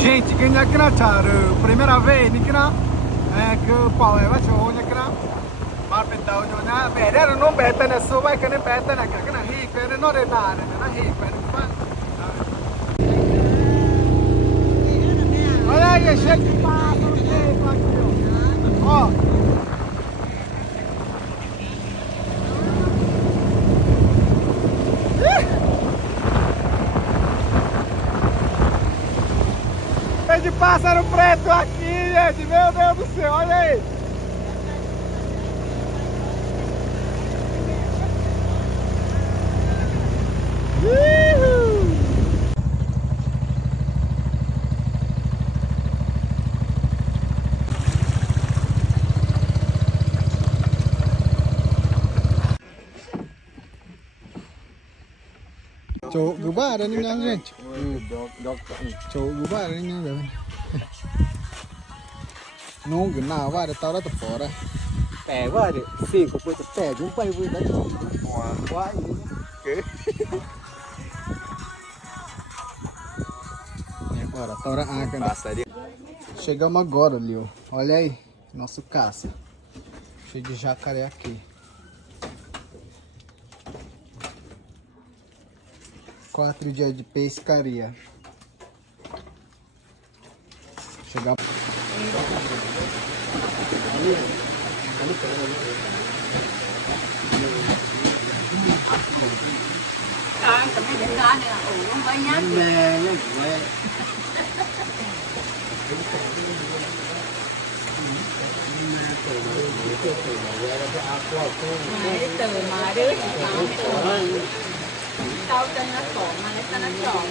Gente, que não é que primeira vez, que não é que o pau é baixo, onde que não, mas então não é, velho, não beta na sua, vai que não beta na que não rico, não é nada, não é rico, olha aí, cheio de pássaro preto aqui, ó. Cheio de pássaro preto aqui, gente, meu Deus do céu, olha aí. Chỗ gubá đây nha gente. Chỗ gubá đây nha rồi. Não que não vai estar lá fora. Pé vai, sim, com coisa pé, de pai vai dar. Vai. Agora, tora a chegamos agora ali, ó. Olha aí, nosso caça. Cheio de jacaré aqui. 4 dias de pescaria. Chegar. Từ mà đứa tao tên nó còn mà lấy tên nó chọn